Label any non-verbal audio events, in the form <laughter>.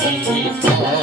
Thank <laughs> you.